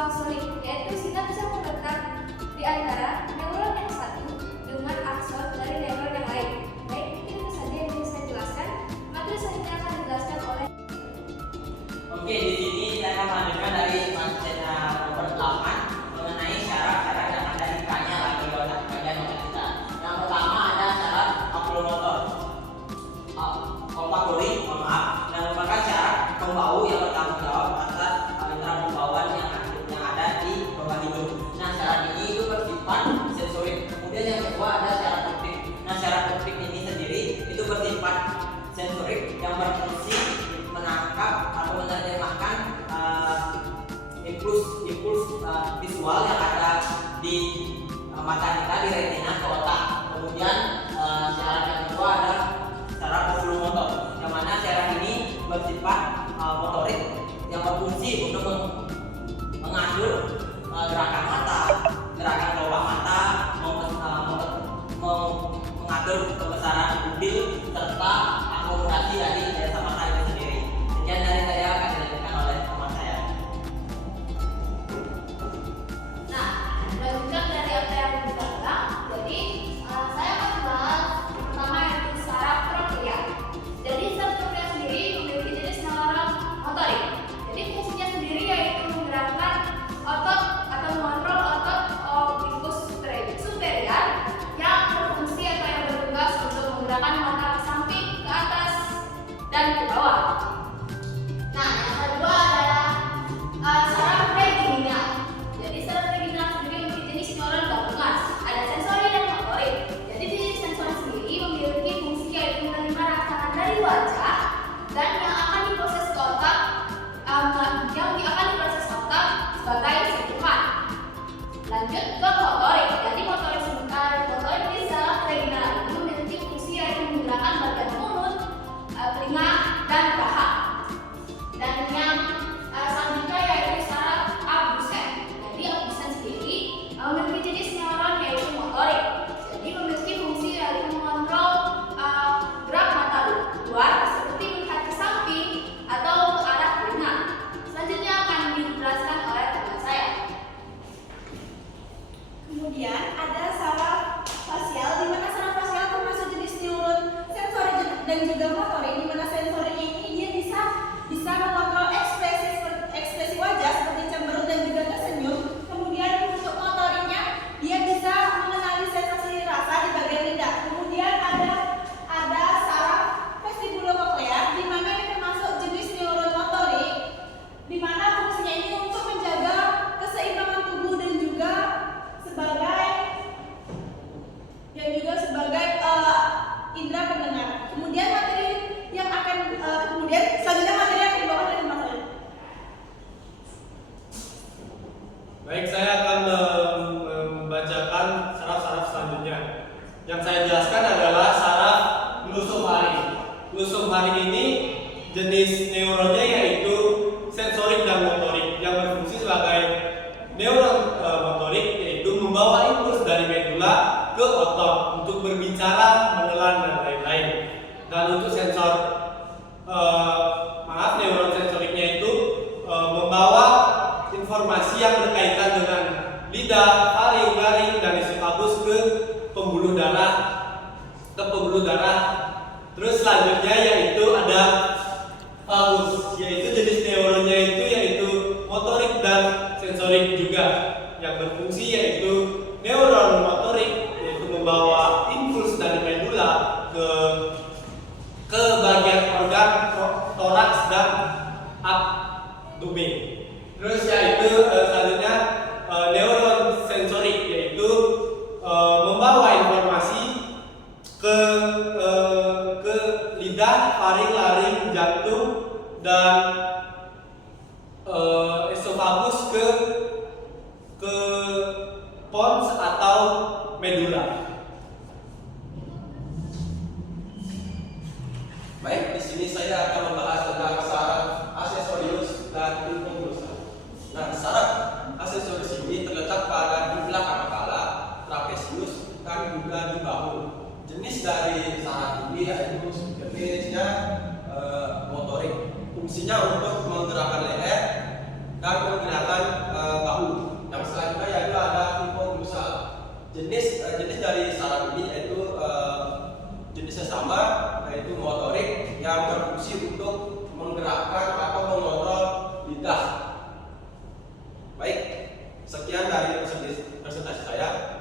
aksorik, yaitu kita bisa membedakan di antara neuron yang satu dengan akson dari neuron yang lain. Baik, mungkin itu saja yang bisa saya jelaskan. Materi selanjutnya akan dijelaskan oleh. Oke, di sini saya akan melanjutkan dari materi nomor 8 mengenai syarat-syarat yang ada di kranial atau di otak bagian otak kita. Yang pertama ada syarat okulomotor, olfaktorik, yang merupakan syarat pembau yang bertanggung jawab atas indera pembauan yang ada di bawah hidung. Nah, syarat ini itu bersifat sensorik. Kemudian yang kedua ada syarat optik. Nah, syarat optik ini sendiri itu bersifat sensorik yang berfungsi menangkap atau menerjemahkan impuls visual yang ada di mata kita, di retina ke otak. Kemudian syarat yang kedua ada syarat okulomotor, yang mana syarat ini bersifat motorik yang berfungsi untuk mengatur gerakan mata, gerakan kelopak mata, mengatur kebesaran pupil serta akomodasi dari daya mata itu sendiri. Sekian dari saya, akan dilanjutkan oleh teman saya. Nah, melanjutkan dari apa yang dibilang, jadi saya akan bahas pertama yaitu saraf trokea. Jadi saraf trokea sendiri memiliki jenis neuron motorik. Jadi fungsinya sendiri yaitu menggerakkan otot atau mengontrol otot oblikus superior yang berfungsi atau yang bertugas untuk menggerakkan mata ke samping, ke atas, dan ke bawah. Nah, yang kedua adalah saraf trigeminal. Jadi saraf trigeminal sendiri memiliki jenis neuron gabungan, ada sensori dan motorik. Jadi jenis sensori sendiri memiliki fungsi yaitu menerima rangsangan dari wajah dan yang akan diproses ke otak, sebagai sentuhan. Lanjut ke motorik. Jadi motorik di saraf trigeminal ini memiliki fungsi yaitu menggerakkan bagian mulut, telinga, dan paha. Dan yang selanjutnya yaitu saraf abdusen. Jadi abdusen sendiri memiliki jenis neuron yaitu motorik. Jadi memiliki fungsi yaitu mengontrol gerak mata luar seperti melihat ke samping atau ke arah telinga. Selanjutnya akan dijelaskan oleh teman saya. Kemudian ada saraf fasial, di mana saraf fasial termasuk jenis neuron sensori dan juga motorik, di mana sensori ini dia bisa mengontrol ekspresi wajah seperti cemberut dan juga tersenyum. Kemudian untuk motoriknya dia bisa mengenali sensasi rasa di bagian lidah. Kemudian ada saraf vestibulocochlear, di mana ini termasuk jenis neuron motorik, di mana fungsinya ini untuk menjaga keseimbangan tubuh dan juga sebagai indera pendengar. Kemudian materi yang akan selanjutnya materi yang dibawa dari Mas Ali. Baik, saya akan membacakan saraf-saraf selanjutnya. Yang saya jelaskan adalah saraf glucofaring. Glucofaring ini jenis neuronnya yaitu sensorik dan motorik yang berfungsi sebagai neuron motorik, yaitu membawa impuls dari medula ke otot untuk berbicara, menelan, dan lain-lain. Dan untuk neuron sensoriknya itu membawa informasi yang berkaitan dengan lidah, faring, laring, dan esofagus ke pembuluh darah. Terus selanjutnya yaitu ada vagus, yaitu jenis neuronnya yaitu motorik dan sensorik juga, yang berfungsi yaitu neuron motorik, yaitu membawa impuls dari medula ke bagian organ toraks dan abdomen. Terus yaitu selanjutnya neuron sensorik, yaitu membawa informasi ke lidah, faring, laring, jantung, dan esofagus ke pons atau medula. Baik, di sini saya akan membahas tentang saraf aksesorius dan impulsa. Nah, saraf aksesorius ini terletak pada di belakang kepala, trapesius, dan juga di bahu. Jenis dari saraf ini yaitu jenisnya motorik. Fungsinya untuk menggerakkan leher dan menggerakkan bahu Sekian dari presentasi saya.